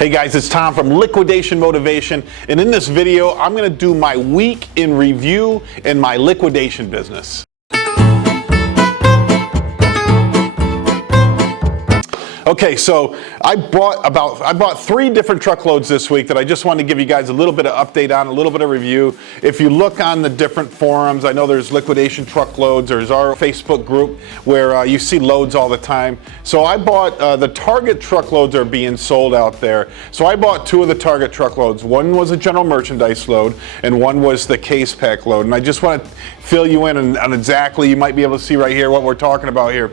Hey guys, it's Tom from Liquidation Motivation, and in this video, I'm going to do my week in review in my liquidation business. Okay, so I bought 3 different truckloads this week that I just wanted to give you guys a little bit of update on, a little bit of review. If you look on the different forums, I know there's Liquidation Truckloads, there's our Facebook group where you see loads all the time. So I bought, the Target truckloads are being sold out there. So I bought 2 of the Target truckloads. One was a general merchandise load and one was the case pack load. And I just want to fill you in on exactly, you might be able to see right here what we're talking about here.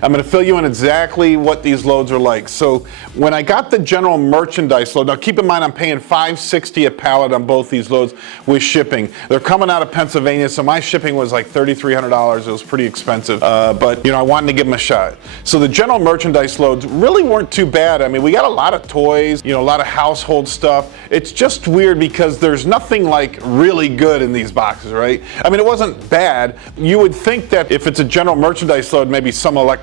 I'm going to fill you in exactly what these loads are like. So when I got the general merchandise load, now keep in mind I'm paying $5.60 a pallet on both these loads with shipping. They're coming out of Pennsylvania, so my shipping was like $3,300. It was pretty expensive, but you know, I wanted to give them a shot. So the general merchandise loads really weren't too bad. I mean, we got a lot of toys, you know, a lot of household stuff. It's just weird because there's nothing like really good in these boxes, right? I mean, it wasn't bad. You would think that if it's a general merchandise load, maybe some electronics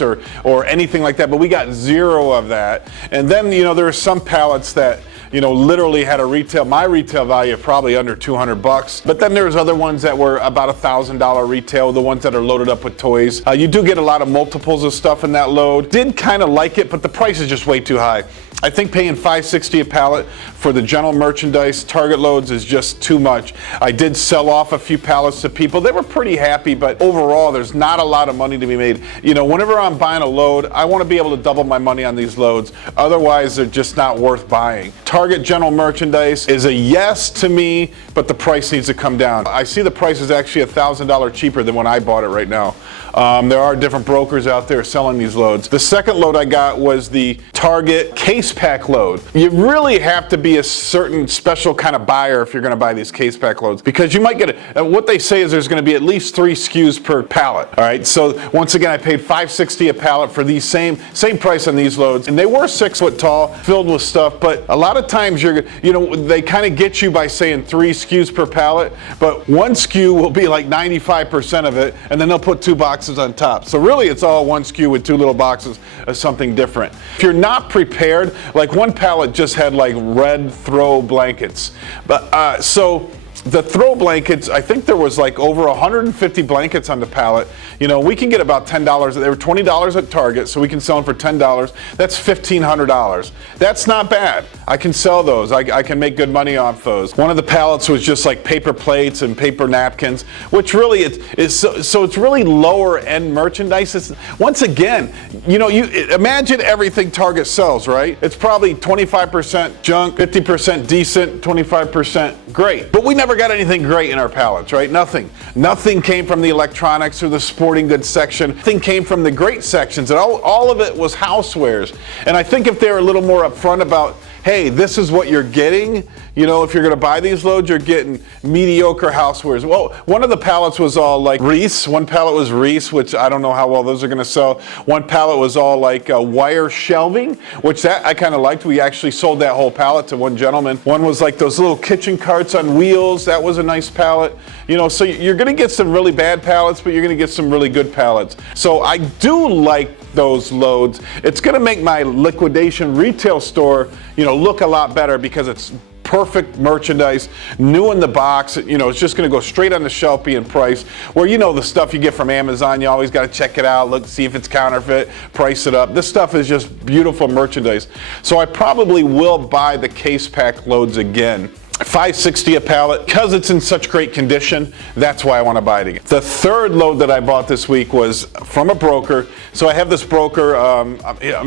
or anything like that, but we got 0 of that. And then, you know, there are some pallets that, you know, literally had my retail value of probably under 200 bucks. But then there's other ones that were about $1,000 retail, the ones that are loaded up with toys. You do get a lot of multiples of stuff in that load. Did kind of like it, but the price is just way too high. I think paying $5.60 a pallet for the general merchandise Target loads is just too much. I did sell off a few pallets to people. They were pretty happy, but overall, there's not a lot of money to be made. You know, whenever I'm buying a load, I want to be able to double my money on these loads. Otherwise, they're just not worth buying. Target general merchandise is a yes to me, but the price needs to come down. I see the price is actually $1,000 cheaper than when I bought it right now. There are different brokers out there selling these loads. The second load I got was the Target case pack load. You really have to be a certain special kind of buyer if you're going to buy these case pack loads, because you might get what they say is there's going to be at least 3 SKUs per pallet. All right, so once again, I paid $5.60 a pallet for these same price on these loads, and they were 6 foot tall, filled with stuff. But a lot of times they kind of get you by saying 3 SKUs per pallet, but one SKU will be like 95% of it, and then they'll put 2 boxes on top. So really it's all one SKU with 2 little boxes of something different. If you're not prepared, like one pallet just had like red throw blankets. But so the throw blankets, I think there was like over 150 blankets on the pallet. You know, we can get about $10. They were $20 at Target, so we can sell them for $10. That's $1,500. That's not bad. I can sell those. I can make good money off those. One of the pallets was just like paper plates and paper napkins, which really so it's really lower end merchandise. Once again, you know, you imagine everything Target sells, right? It's probably 25% junk, 50% decent, 25% great. But we never got anything great in our pallets, right? Nothing came from the electronics or the sporting goods section. Nothing came from the great sections, and all of it was housewares. And I think if they were a little more upfront about, hey, this is what you're getting. You know, if you're going to buy these loads, you're getting mediocre housewares. Well, one of the pallets was all like Reese. One pallet was Reese, which I don't know how well those are going to sell. One pallet was all like wire shelving, which that I kind of liked. We actually sold that whole pallet to one gentleman. One was like those little kitchen carts on wheels. That was a nice pallet. You know, so you're going to get some really bad pallets, but you're going to get some really good pallets. So I do like those loads. It's going to make my liquidation retail store, you know, look a lot better because it's perfect merchandise, new in the box. You know, it's just going to go straight on the shelf being priced. Where, you know, the stuff you get from Amazon, you always got to check it out, look, see if it's counterfeit, price it up. This stuff is just beautiful merchandise. So I probably will buy the case pack loads again. $5.60 a pallet, because it's in such great condition. That's why I want to buy it again. The third load that I bought this week was from a broker. So I have this broker, I'm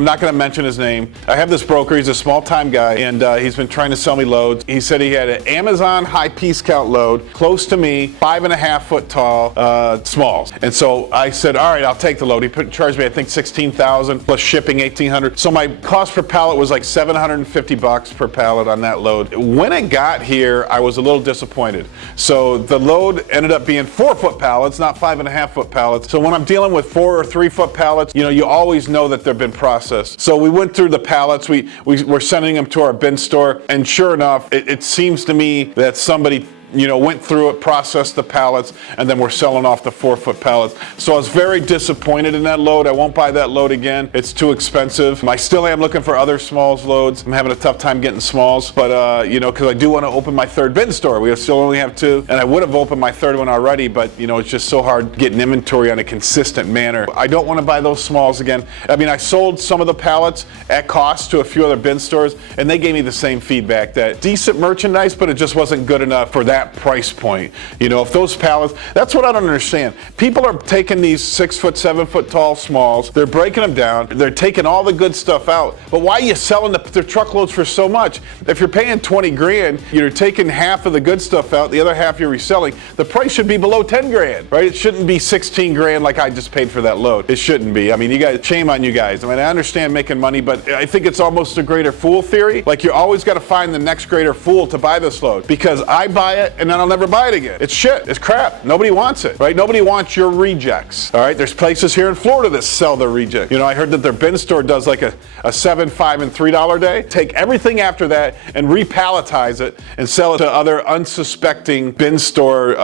not going to mention his name. I have this broker, he's a small-time guy, and he's been trying to sell me loads. He said he had an Amazon high piece count load, close to me, 5.5 foot tall, smalls. And so I said, all right, I'll take the load. He charged me, I think, $16,000 plus shipping, $1,800. So my cost per pallet was like $750 per pallet on that load. When it got here, I was a little disappointed. So the load ended up being 4 foot pallets, not 5.5 foot pallets. So when I'm dealing with 4 or 3 foot pallets, you know, you always know that they've been processed. So we went through the pallets, we're sending them to our bin store, and sure enough, it seems to me that somebody went through it, processed the pallets, and then we're selling off the 4-foot pallets. So I was very disappointed in that load. I won't buy that load again. It's too expensive. I still am looking for other smalls loads. I'm having a tough time getting smalls, but because I do want to open my third bin store. We still only have 2, and I would have opened my third one already, but it's just so hard getting inventory on a consistent manner. I don't want to buy those smalls again. I mean, I sold some of the pallets at cost to a few other bin stores, and they gave me the same feedback, that decent merchandise, but it just wasn't good enough for that price point. If those pallets, that's what I don't understand. People are taking these 6-foot, 7-foot tall smalls, they're breaking them down, they're taking all the good stuff out, but why are you selling the truckloads for so much? If you're paying 20 grand, you're taking half of the good stuff out, the other half you're reselling, the price should be below 10 grand, right? It shouldn't be 16 grand like I just paid for that load. It shouldn't be. I mean, you guys, shame on you guys. I mean, I understand making money, but I think it's almost a greater fool theory. Like, you always got to find the next greater fool to buy this load, because I buy it and then I'll never buy it again. It's shit. It's crap. Nobody wants it, right? Nobody wants your rejects. All right. There's places here in Florida that sell their rejects. I heard that their bin store does like a $7, $5, and $3 day. Take everything after that and repalletize it and sell it to other unsuspecting bin store,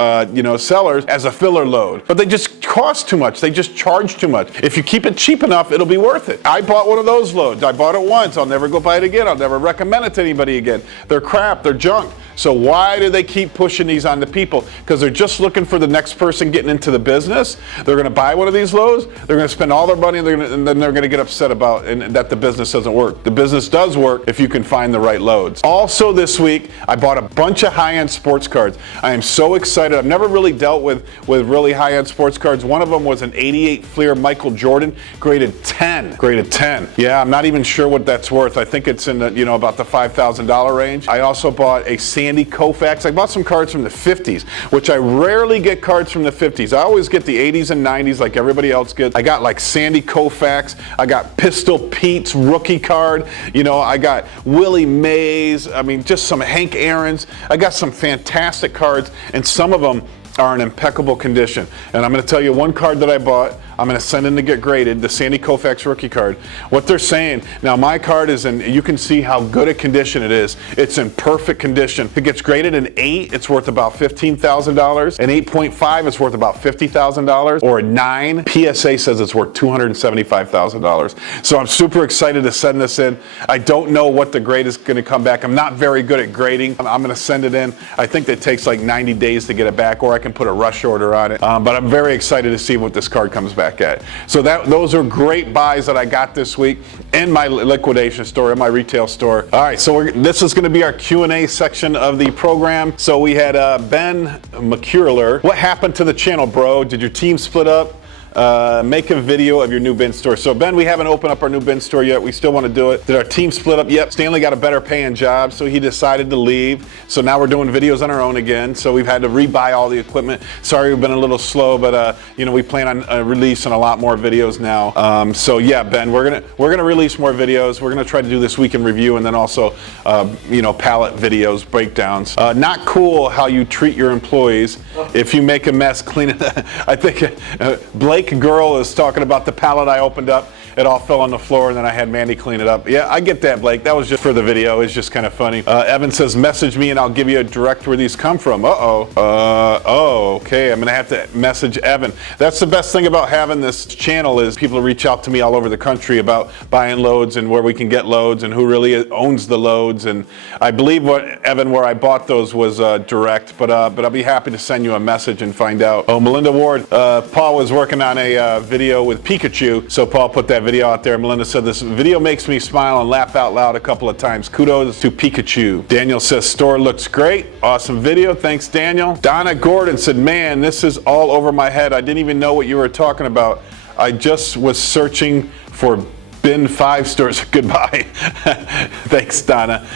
sellers as a filler load. But they just cost too much. They just charge too much. If you keep it cheap enough, it'll be worth it. I bought one of those loads. I bought it once. I'll never go buy it again. I'll never recommend it to anybody again. They're crap. They're junk. So why do they keep pushing these on the people? Because they're just looking for the next person getting into the business. They're going to buy one of these loads. They're going to spend all their money, and then they're going to get upset about that the business doesn't work. The business does work if you can find the right loads. Also this week, I bought a bunch of high-end sports cards. I am so excited. I've never really dealt with really high-end sports cards. One of them was an 88 Fleer Michael Jordan, graded 10. Graded 10. Yeah, I'm not even sure what that's worth. I think it's in the, about the $5,000 range. I also bought a Sandy Koufax. I bought some cards from the 50s, which I rarely get cards from the 50s. I always get the 80s and 90s like everybody else gets. I got like Sandy Koufax. I got Pistol Pete's rookie card. I got Willie Mays. I mean, just some Hank Aaron's. I got some fantastic cards, and some of them are in impeccable condition. And I'm going to tell you one card that I bought. I'm going to send in to get graded, the Sandy Koufax rookie card. What they're saying, now my card is in, you can see how good a condition it is. It's in perfect condition. If it gets graded an 8, it's worth about $15,000. An 8.5 is worth about $50,000. Or a 9, PSA says it's worth $275,000. So I'm super excited to send this in. I don't know what the grade is going to come back. I'm not very good at grading. I'm going to send it in. I think that takes like 90 days to get it back, or I can put a rush order on it. But I'm very excited to see what this card comes back at. So those are great buys that I got this week in my liquidation store, in my retail store. All right, so this is going to be our Q&A section of the program. So we had Ben McCurler. What happened to the channel, bro? Did your team split up? Make a video of your new bin store. So Ben, we haven't opened up our new bin store yet. We still want to do it. Did our team split up? Yep. Stanley got a better paying job, so he decided to leave. So now we're doing videos on our own again. So we've had to rebuy all the equipment. Sorry, we've been a little slow, but we plan on releasing a lot more videos now. So yeah, Ben, we're gonna release more videos. We're gonna try to do this week in review, and then also pallet videos, breakdowns. Not cool how you treat your employees. If you make a mess, clean it. I think Blake Girl is talking about the pallet I opened up. It all fell on the floor, and then I had Mandy clean it up. Yeah, I get that, Blake. That was just for the video. It's just kind of funny. Evan says, message me and I'll give you a direct where these come from. Okay. I'm gonna have to message Evan. That's the best thing about having this channel, is people reach out to me all over the country about buying loads and where we can get loads and who really owns the loads. And I believe Evan, where I bought those was direct, but I'll be happy to send you a message and find out. Oh, Melinda Ward, Paul was working on a video with Pikachu, so Paul put that video out there. Melinda said, this video makes me smile and laugh out loud a couple of times. Kudos to Pikachu. Daniel says, store looks great. Awesome video. Thanks, Daniel. Donna Gordon said, man, this is all over my head. I didn't even know what you were talking about. I just was searching for bin 5 stores. Goodbye. Thanks, Donna.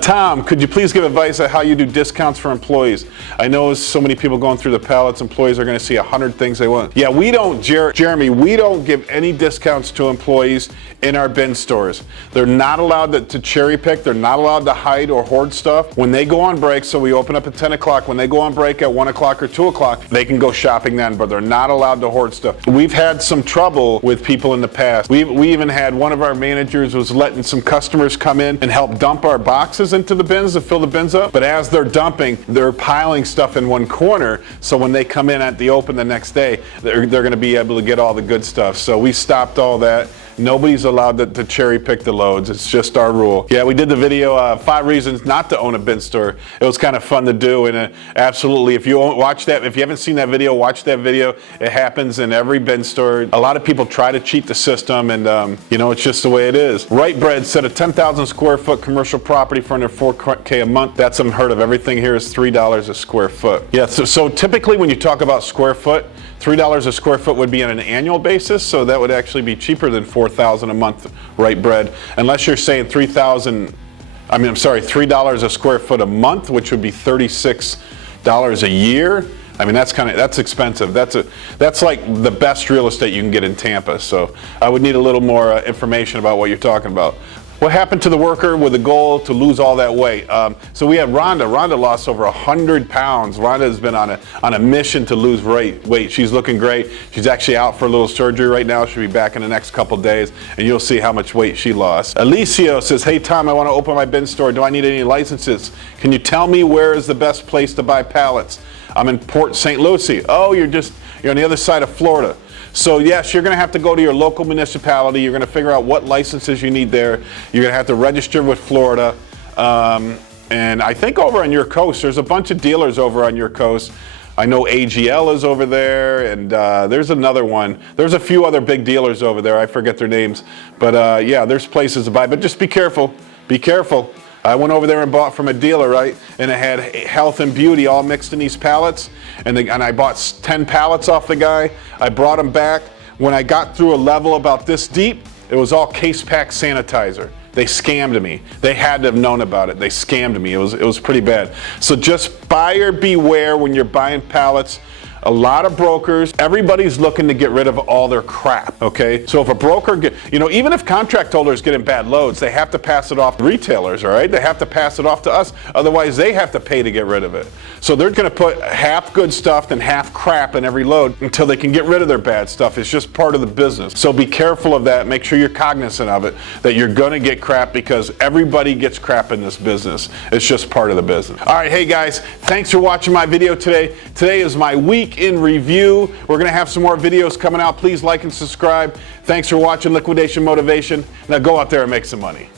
Tom, could you please give advice on how you do discounts for employees? I know so many people going through the pallets, employees are going to see 100 things they want. Yeah, we don't, Jeremy, we don't give any discounts to employees in our bin stores. They're not allowed to cherry pick. They're not allowed to hide or hoard stuff. When they go on break, so we open up at 10 o'clock, when they go on break at 1 o'clock or 2 o'clock, they can go shopping then, but they're not allowed to hoard stuff. We've had some trouble with people in the past. We even had one of our managers was letting some customers come in and help dump our boxes boxes into the bins to fill the bins up, but as they're dumping, they're piling stuff in one corner, so when they come in at the open the next day, they're going to be able to get all the good stuff. So we stopped all that. Nobody's allowed to cherry pick the loads. It's just our rule. Yeah, we did the video, 5 reasons not to own a bin store. It was kind of fun to do, and absolutely, if you watch that, if you haven't seen that video, watch that video. It happens in every bin store. A lot of people try to cheat the system, and you know, it's just the way it is. Right Bread said a 10,000 square foot commercial property for under $4K a month. That's unheard of. Everything here is $3 a square foot. Yeah, so typically when you talk about square foot, $3 a square foot would be on an annual basis, so that would actually be cheaper than $4,000 a month, Right Bread, unless you're saying $3 a square foot a month, which would be $36 a year. I mean, that's expensive. That's like the best real estate you can get in Tampa. So I would need a little more information about what you're talking about. What happened to the worker with a goal to lose all that weight? So we had Rhonda. Rhonda lost over 100 pounds. Rhonda has been on a mission to lose weight. She's looking great. She's actually out for a little surgery right now. She'll be back in the next couple days, and you'll see how much weight she lost. Alicio says, hey Tom, I want to open my bin store. Do I need any licenses? Can you tell me where is the best place to buy pallets? I'm in Port St. Lucie. Oh, you're on the other side of Florida. So yes, you're going to have to go to your local municipality. You're going to figure out what licenses you need there. You're going to have to register with Florida. And I think over on your coast, there's a bunch of dealers over on your coast. I know AGL is over there, and there's another one. There's a few other big dealers over there. I forget their names. But yeah, there's places to buy. But just be careful. Be careful. I went over there and bought from a dealer, right? And it had health and beauty all mixed in these pallets. And I bought 10 pallets off the guy. I brought them back. When I got through a level about this deep, it was all case pack sanitizer. They scammed me. They had to have known about it. They scammed me. It was pretty bad. So just buyer beware when you're buying pallets. A lot of brokers, everybody's looking to get rid of all their crap, okay? So if a broker, even if contract holders get in bad loads, they have to pass it off to retailers, all right? They have to pass it off to us. Otherwise, they have to pay to get rid of it. So they're gonna put half good stuff and half crap in every load until they can get rid of their bad stuff. It's just part of the business. So be careful of that. Make sure you're cognizant of it, that you're gonna get crap, because everybody gets crap in this business. It's just part of the business. All right, hey guys, thanks for watching my video today. Today is my week in review. We're going to have some more videos coming out. Please like and subscribe. Thanks for watching Liquidation Motivation. Now go out there and make some money.